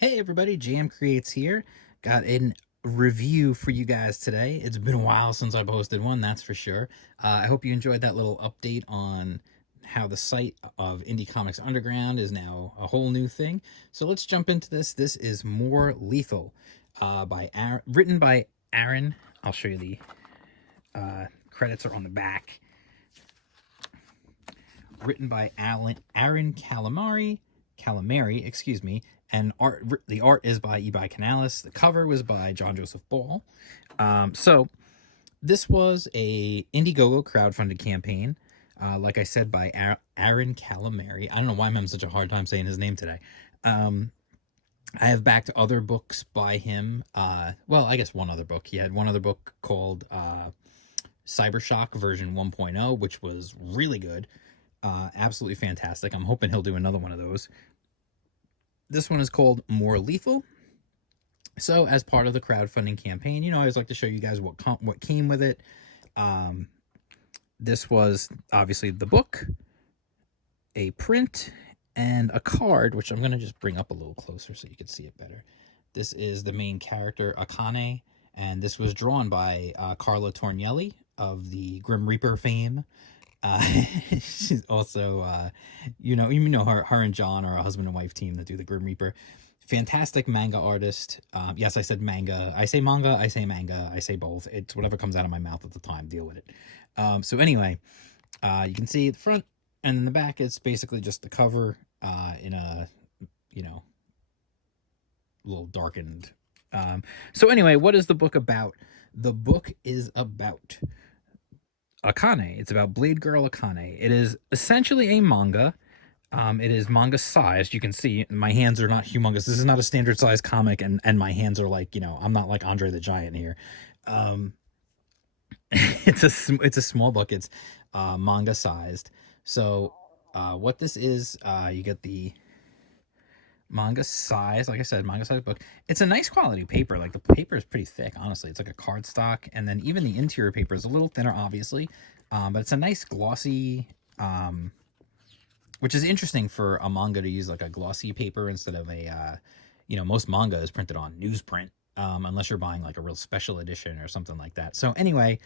Hey everybody, Jam Creates here. Got a review for you guys today. It's been a while since I posted one, that's for sure. I hope you enjoyed that little update on how the site of Indie Comics Underground is now a whole new thing. So let's jump into this. This is More Lethal, written by Aaron. I'll show you the credits are on the back. Written by Aaron Calamari, excuse me, and the art is by Ebi Canalis. The cover was by John Joseph Ball. So this was a Indiegogo crowdfunded campaign, like I said, by Aaron Calamari. I don't know why I'm having such a hard time saying his name today. I have backed other books by him. Well, I guess one other book. He had one other book called CyberShock version 1.0, which was really good. Absolutely fantastic. I'm hoping he'll do another one of those. This one is called More Lethal. So as part of the crowdfunding campaign, I always like to show you guys what came with it. This was obviously the book, a print, and a card, which I'm going to just bring up a little closer so you can see it better. This is the main character, Akane, and this was drawn by Carla Tornielli of the Grim Reaper fame. She's also, her and John are a husband and wife team that do the Grim Reaper. Fantastic manga artist. Yes, I said manga. I say manga, I say manga, I say both. It's whatever comes out of my mouth at the time. Deal with it. So anyway, you can see the front and in the back, it's basically just the cover in a, little darkened. So anyway, what is the book about? The book is about Akane. It's about Blade Girl Akane. It is essentially a manga. It is manga sized. You can see my hands are not humongous. This is not a standard size comic, and my hands are like, I'm not like Andre the Giant here. It's a small book. It's manga sized. So what this is, you get the manga size, like I said, manga size book. It's a nice quality paper. Like, the paper is pretty thick, honestly. It's like a cardstock, and then even the interior paper is a little thinner, obviously, but it's a nice glossy, which is interesting for a manga to use like a glossy paper instead of a most manga is printed on newsprint, unless you're buying like a real special edition or something like that. So anyway,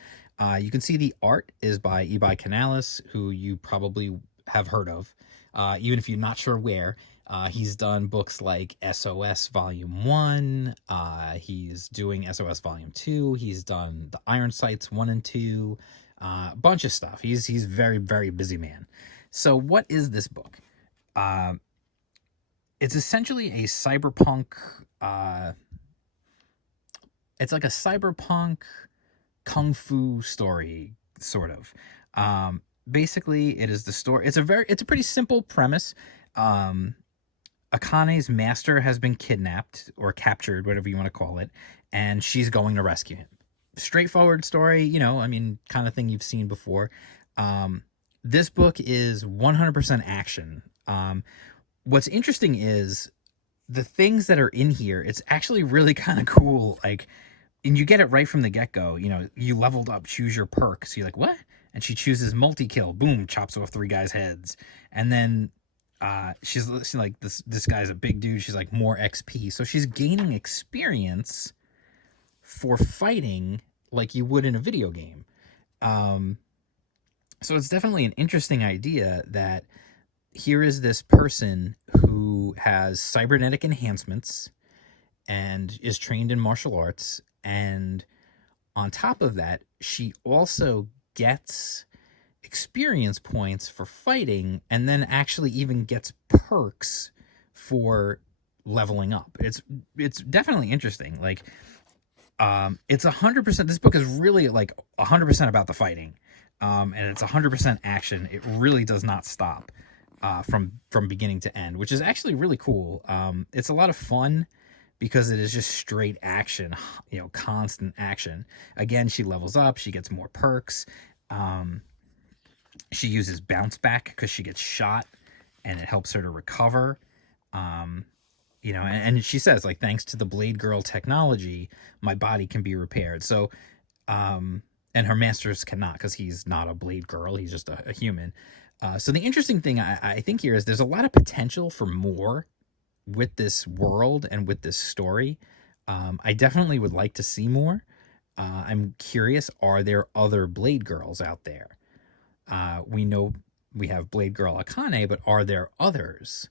you can see the art is by Ebi Canalis, who you probably have heard of, even if you're not sure where. He's done books like SOS Volume 1. He's doing SOS Volume 2. He's done the Iron Sights 1 and 2. A bunch of stuff. He's very, very busy man. So what is this book? It's essentially a cyberpunk... it's like a cyberpunk kung fu story, sort of. Basically, it is the story... It's a pretty simple premise. Akane's master has been kidnapped or captured, whatever you want to call it, and she's going to rescue him. Straightforward story, kind of thing you've seen before. This book is 100% action. What's interesting is the things that are in here, it's actually really kind of cool. Like, and you get it right from the get-go. You leveled up, choose your perk. So you're like, what? And she chooses multi-kill. Boom, chops off 3 guys' heads. And then she's like, this guy's a big dude. She's like, more XP. So she's gaining experience for fighting like you would in a video game. So it's definitely an interesting idea that here is this person who has cybernetic enhancements and is trained in martial arts. And on top of that, she also gets experience points for fighting, and then actually even gets perks for leveling up. It's definitely interesting. Like, it's 100%. This book is really like 100% about the fighting, and it's 100% action. It really does not stop from beginning to end, which is actually really cool. It's a lot of fun because it is just straight action, constant action. Again, she levels up, she gets more perks. She uses bounce back because she gets shot, and it helps her to recover. And she says, like, thanks to the Blade Girl technology, my body can be repaired. So, and her masters cannot, because he's not a Blade Girl. He's just a human. So the interesting thing I think here is there's a lot of potential for more with this world and with this story. I definitely would like to see more. I'm curious, are there other Blade Girls out there? We know we have Blade Girl Akane, but are there others?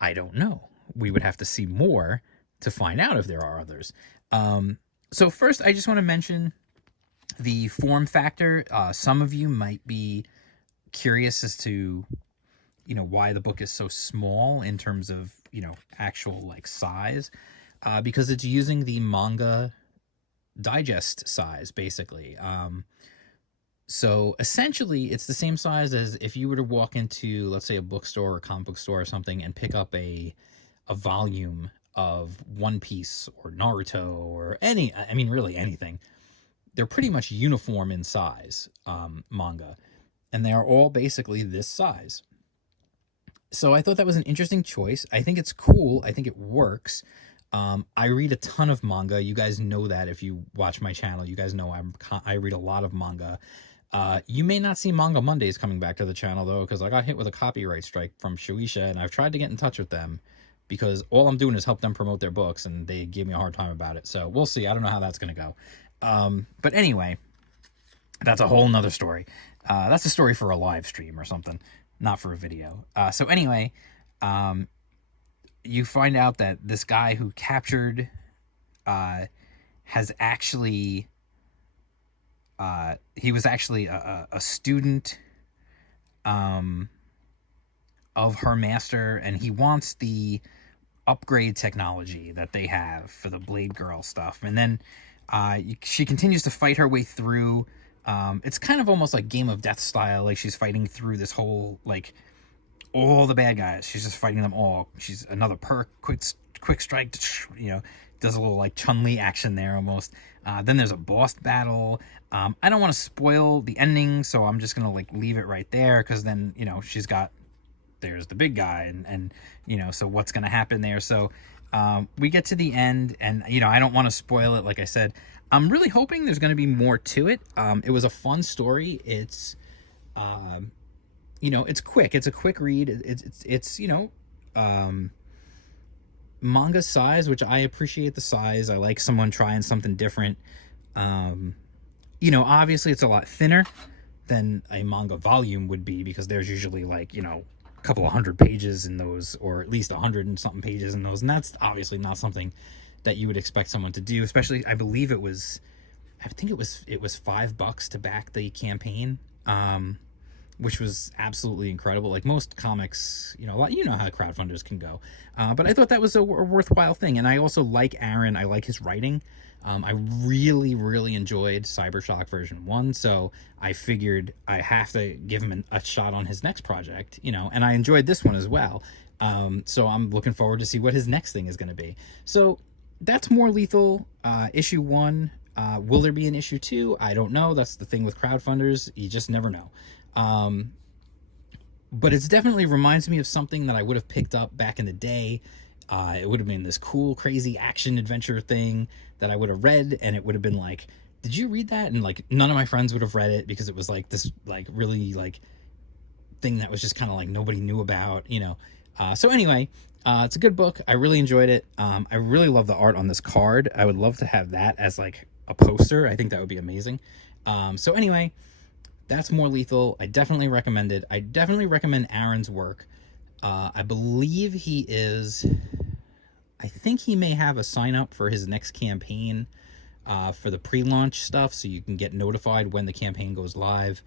I don't know. We would have to see more to find out if there are others. So first, I just want to mention the form factor. Some of you might be curious as to, why the book is so small in terms of, actual like size, because it's using the manga digest size, basically. So essentially, it's the same size as if you were to walk into, let's say, a bookstore or a comic book store or something and pick up a volume of One Piece or Naruto or really anything. They're pretty much uniform in size, manga, and they are all basically this size. So I thought that was an interesting choice. I think it's cool. I think it works. I read a ton of manga. You guys know that if you watch my channel. You guys know I read a lot of manga. You may not see Manga Mondays coming back to the channel, though, because I got hit with a copyright strike from Shueisha, and I've tried to get in touch with them because all I'm doing is help them promote their books, and they gave me a hard time about it. So we'll see. I don't know how that's going to go. But anyway, that's a whole nother story. That's a story for a live stream or something, not for a video. So anyway, you find out that this guy who captured has actually... he was actually a student of her master, and he wants the upgrade technology that they have for the Blade Girl stuff. And then she continues to fight her way through. It's kind of almost like Game of Death style. Like, she's fighting through this whole, like, all the bad guys. She's just fighting them all. She's another perk, quick strike, does a little like Chun-Li action there almost. Then there's a boss battle. I don't want to spoil the ending, so I'm just gonna like leave it right there, because then there's the big guy, and so what's gonna happen there. So we get to the end, and I don't want to spoil it. Like I said, I'm really hoping there's gonna be more to it. It was a fun story. It's it's quick. It's a quick read. It's manga size, which I appreciate the size. I like someone trying something different. Obviously it's a lot thinner than a manga volume would be, because there's usually like, a couple of 100 pages in those, or at least 100 and something pages in those. And that's obviously not something that you would expect someone to do, especially, I think it was $5 to back the campaign. Which was absolutely incredible. Like most comics, how crowdfunders can go. But I thought that was a worthwhile thing. And I also like Aaron. I like his writing. I really, really enjoyed CyberShock version 1. So I figured I have to give him a shot on his next project, and I enjoyed this one as well. So I'm looking forward to see what his next thing is going to be. So that's More Lethal, issue 1. Will there be an issue 2? I don't know. That's the thing with crowdfunders. You just never know. But it's definitely reminds me of something that I would have picked up back in the day. It would have been this cool, crazy action adventure thing that I would have read, and it would have been like, did you read that? And like, none of my friends would have read it, because it was like this, like, really like thing that was just kind of like nobody knew about, So anyway, it's a good book. I really enjoyed it. I really love the art on this card. I would love to have that as like a poster. I think that would be amazing. So anyway, that's More Lethal. I definitely recommend it. I definitely recommend Aaron's work. I believe I think he may have a sign up for his next campaign for the pre-launch stuff, so you can get notified when the campaign goes live.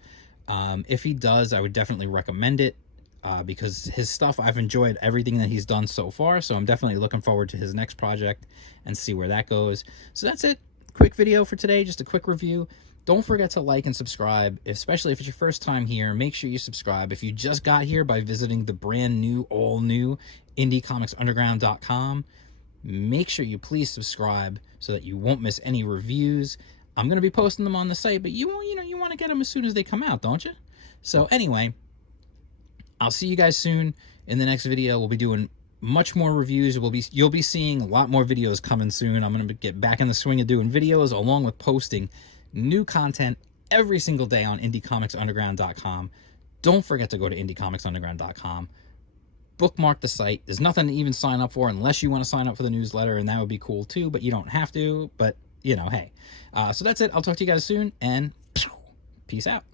If he does, I would definitely recommend it, because his stuff, I've enjoyed everything that he's done so far, so I'm definitely looking forward to his next project and see where that goes. So that's it. Quick video for today, just a quick review. Don't forget to like and subscribe, especially if it's your first time here. Make sure you subscribe. If you just got here by visiting the brand new, all new IndieComicsUnderground.com, make sure you please subscribe so that you won't miss any reviews. I'm going to be posting them on the site, but you want to get them as soon as they come out, don't you? So anyway, I'll see you guys soon in the next video. We'll be doing much more reviews. You'll be seeing a lot more videos coming soon. I'm going to get back in the swing of doing videos, along with posting new content every single day on IndieComicsUnderground.com. Don't forget to go to IndieComicsUnderground.com. bookmark the site. There's nothing to even sign up for unless you want to sign up for the newsletter, and that would be cool too, but you don't have to. But, you know, hey. So that's it. I'll talk to you guys soon, and peace out.